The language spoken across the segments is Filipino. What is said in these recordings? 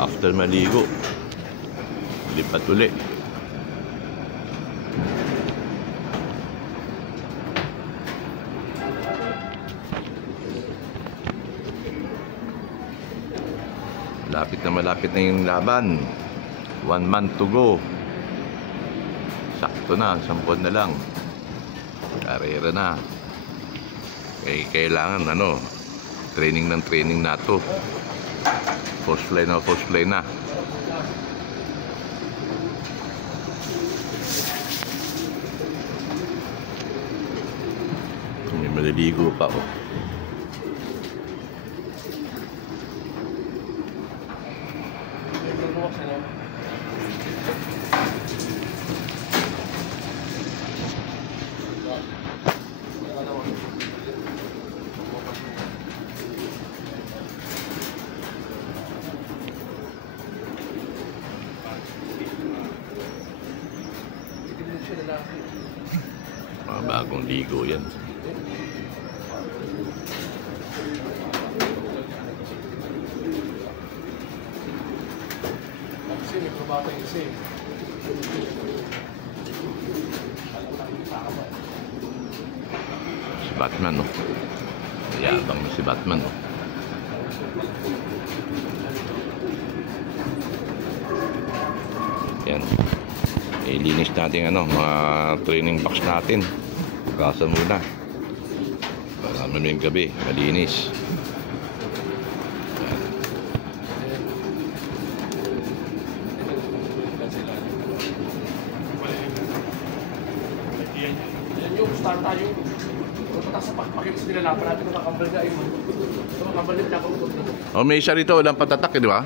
After maligo, lipat uli. Malapit na yung laban. 1 month to go. Sakto na, 10 na lang. Karera na. Kailangan training na to. Post play na. May maliligo pa bagong ligo yan. Si Batman, no? Yabang na si Batman, no? Yan. Ilinis natin mga training box natin. Kasa muna para mamayang gabi malinis. Yan yung start tayo. Tapos sa pagpakit sa nilalapan natin ng kakambal na yun. So kakambal nila kakambal na. May isa rito, walang patatak, di ba?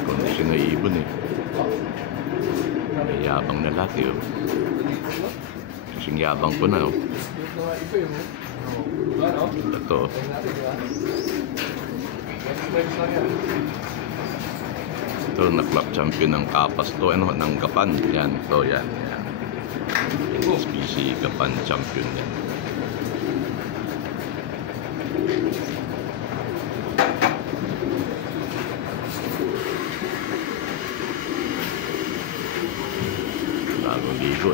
Kondisyon na ibon May yabang na laki Kasing yabang ko na Ito na club champion ng Kapas to, ng Gapan. Yan, ito, yan. SPC Gapan champion yan. Bagong ligo